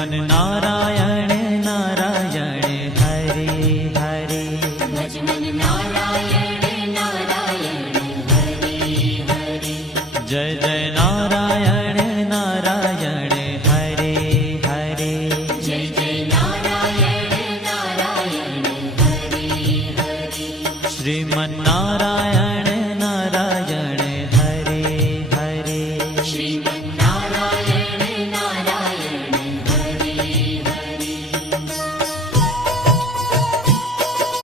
मन नारायण नारायण हरे हरे। भज मन नारायण नारायण हरे हरे। जय जय नारायण नारायण हरे हरे। जय जय नारायण नारायण हरे हरे। श्रीमन नारायण